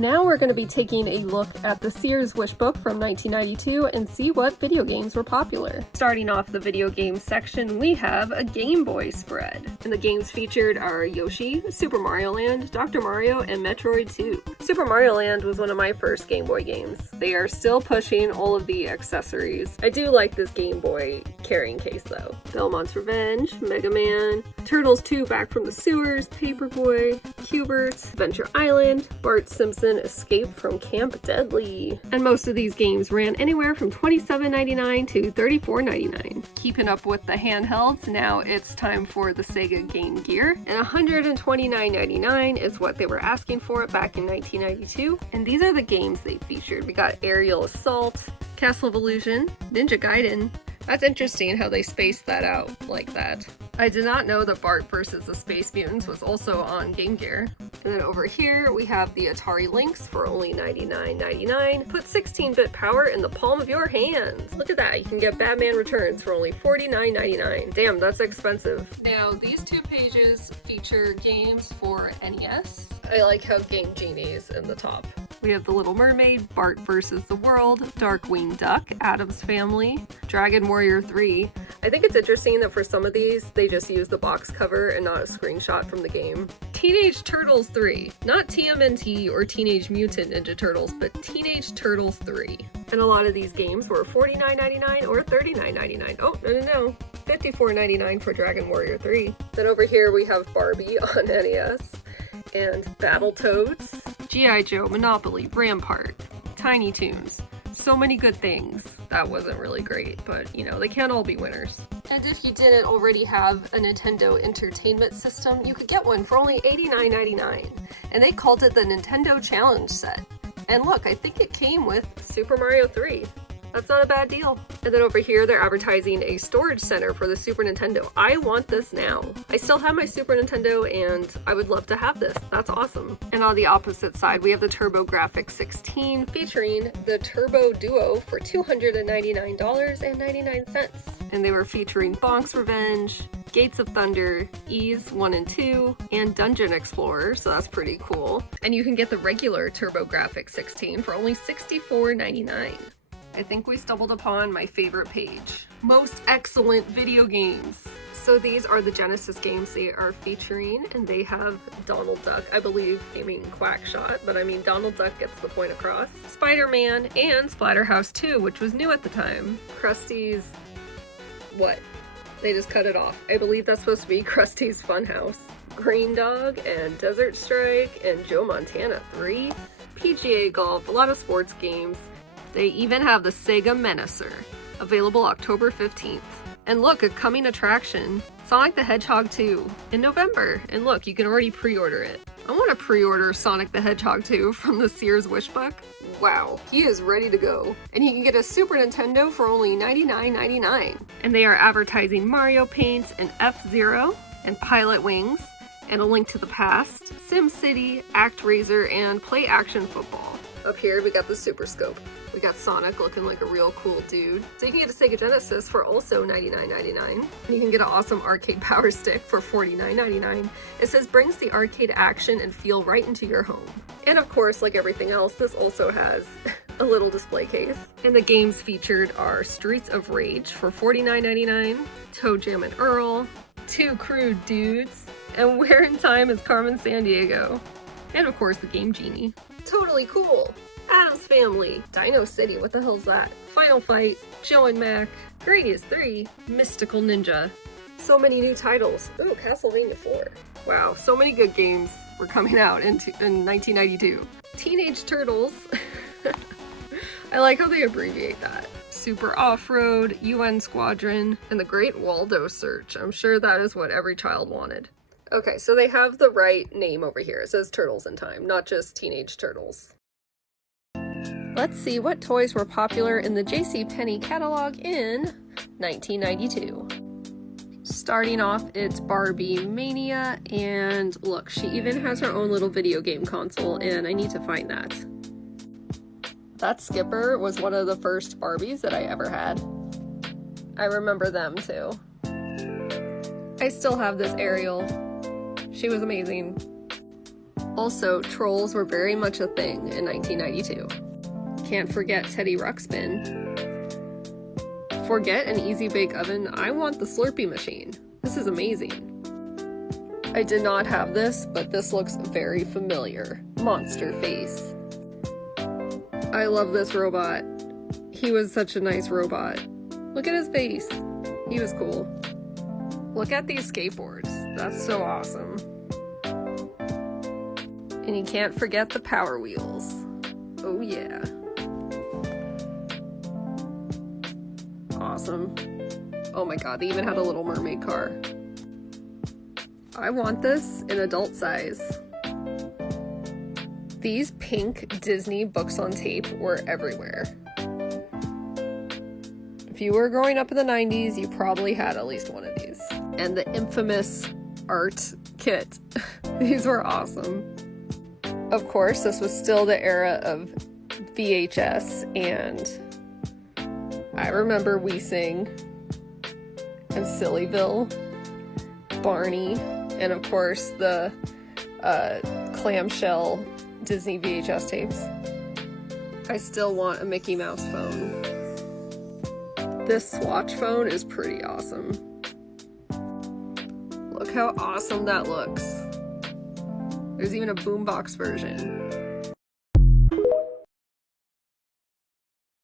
Now we're going to be taking a look at the Sears Wish Book from 1992 and see what video games were popular. Starting off the video games section, we have a Game Boy spread. And the games featured are Yoshi, Super Mario Land, Dr. Mario, and Metroid 2. Super Mario Land was one of my first Game Boy games. They are still pushing all of the accessories. I do like this Game Boy carrying case though. Belmont's Revenge, Mega Man, Turtles 2 Back from the Sewers, Paperboy, Q*bert, Adventure Island, Bart Simpson Escape from Camp Deadly. And most of these games ran anywhere from $27.99 to $34.99. Keeping up with the handhelds, now it's time for the Sega Game Gear. And $129.99 is what they were asking for it back in 1992. And these are the games they featured. We got Aerial Assault, Castle of Illusion, Ninja Gaiden. That's interesting how they spaced that out like that. I did not know that Bart vs. the Space Mutants was also on Game Gear. And then over here we have the Atari Lynx for only $99.99. Put 16-bit power in the palm of your hands. Look at that, you can get Batman Returns for only $49.99. Damn, that's expensive. Now these two pages feature games for NES. I like how Game Genie's in the top. We have The Little Mermaid, Bart vs. the World, Darkwing Duck, Addams Family, Dragon Warrior 3. I think it's interesting that for some of these, they just use the box cover and not a screenshot from the game. Teenage Turtles 3. Not TMNT or Teenage Mutant Ninja Turtles, but Teenage Turtles 3. And a lot of these games were $49.99 or $39.99. Oh, no. $54.99 for Dragon Warrior 3. Then over here we have Barbie on NES. And Battletoads, G.I. Joe, Monopoly, Rampart, Tiny Toons. So many good things. That wasn't really great, but you know, they can't all be winners. And if you didn't already have a Nintendo Entertainment System, you could get one for only $89.99. And they called it the Nintendo Challenge Set. And look, I think it came with Super Mario 3. That's not a bad deal. And then over here, they're advertising a storage center for the Super Nintendo. I want this now. I still have my Super Nintendo and I would love to have this. That's awesome. And on the opposite side, we have the TurboGrafx 16 featuring the Turbo Duo for $299.99. And they were featuring Bonk's Revenge, Gates of Thunder, Ys 1 and 2, and Dungeon Explorer, so that's pretty cool. And you can get the regular TurboGrafx 16 for only $64.99. I think we stumbled upon my favorite page. Most excellent video games. So these are the Genesis games they are featuring, and they have Donald Duck, I believe they mean Quackshot, but I mean Donald Duck gets the point across. Spider-Man and Splatterhouse 2, which was new at the time. Krusty's... what? They just cut it off. I believe that's supposed to be Krusty's Funhouse. Green Dog and Desert Strike and Joe Montana 3. PGA Golf, a lot of sports games. They even have the Sega Menacer, available October 15th. And look, a coming attraction, Sonic the Hedgehog 2, in November. And look, you can already pre-order it. I want to pre-order Sonic the Hedgehog 2 from the Sears Wish Book. Wow, he is ready to go. And he can get a Super Nintendo for only $99.99. And they are advertising Mario Paint and F-Zero and Pilot Wings and A Link to the Past, SimCity, ActRaiser, and Play Action Football. Up here, we got the Super Scope. We got Sonic looking like a real cool dude. So you can get a Sega Genesis for also $99.99. And you can get an awesome arcade power stick for $49.99. It says brings the arcade action and feel right into your home. And of course, like everything else, this also has a little display case. And the games featured are Streets of Rage for $49.99, Toe Jam and Earl, Two Crude Dudes, and Where in Time is Carmen Sandiego. And of course, the Game Genie. Totally cool! Addams Family, Dino City, what the hell's that? Final Fight, Joe and Mac, Gradius 3, Mystical Ninja. So many new titles. Ooh, Castlevania 4. Wow, so many good games were coming out in 1992. Teenage Turtles. I like how they abbreviate that. Super Off-Road, UN Squadron, and the Great Waldo Search. I'm sure that is what every child wanted. Okay, so they have the right name over here. It says Turtles in Time, not just Teenage Turtles. Let's see what toys were popular in the JCPenney catalog in 1992. Starting off, it's Barbie Mania, and look, she even has her own little video game console, and I need to find that. That Skipper was one of the first Barbies that I ever had. I remember them too. I still have this Ariel. She was amazing. Also, trolls were very much a thing in 1992. Can't forget Teddy Ruxpin. Forget an easy bake oven, I want the Slurpee machine. This is amazing. I did not have this, but this looks very familiar. Monster Face. I love this robot. He was such a nice robot. Look at his face. He was cool. Look at these skateboards. That's so awesome. And you can't forget the Power Wheels. Oh yeah. Awesome. Oh my god, they even had a Little Mermaid car. I want this in adult size. These pink Disney books on tape were everywhere. If you were growing up in the 90s, you probably had at least one of these. And the infamous art kit. These were awesome. Of course, this was still the era of VHS, and I remember Weesing and Sillyville, Barney, and of course the clamshell Disney VHS tapes. I still want a Mickey Mouse phone. This Swatch phone is pretty awesome. Look how awesome that looks. There's even a boombox version.